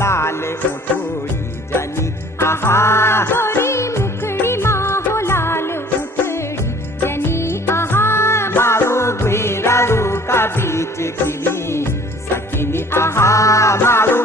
लाल उठोड़ी जनी आहा गोरी मुखड़ी माँ हो लाल उठड़ी जनी आहा मारो बेरा का बीच खिली सकिनी आहा मारो